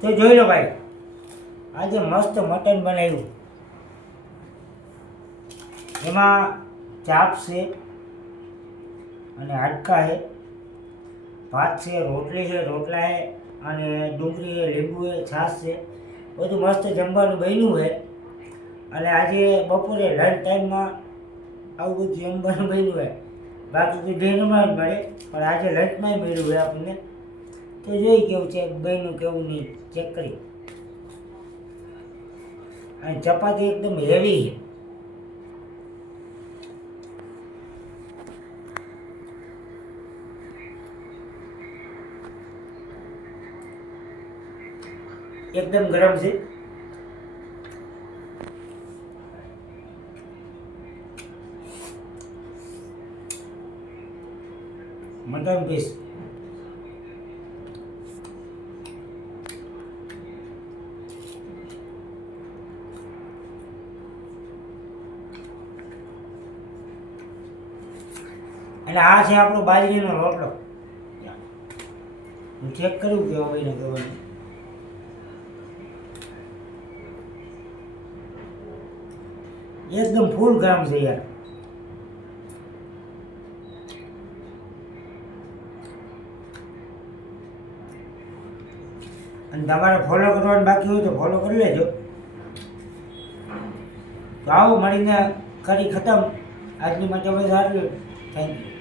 તો જોઈ લો ભાઈ, આજે મસ્ત મટન બનાવ્યું. એમાં ચાપ છે અને હાડકા છે, ભાત છે, રોટલી છે, રોટલા છે અને ડુંગળી છે, લીંબુ છે, છાશ છે. બધું મસ્ત જમવાનું બન્યું છે. અને આજે બપોરે લંચ ટાઈમમાં આવું બધું જમવાનું બન્યું છે. બાકી તો ડિનરમાં જ મળે, પણ આજે લંચમાં મળ્યું છે આપણને. તો જોઈ કેવું છે, બન્યું કેવું નહીં ચેક કરી. અને ચપાતી એકદમ હેવી છે, એકદમ ગરમ છે. મટન પીસ અને આ છે આપણો બાજરીનો રોટલો. હું ચેક કરું કેવો ભાઈને કહેવાનું. એકદમ ફૂલ ગરમ છે યાર. અને તમારે ફોલો કરવાનું બાકી હોય તો ફોલો કરી લેજો. તો આવો મળીને કરી ખતમ. આજની માટે બસ આટલું. Thank you.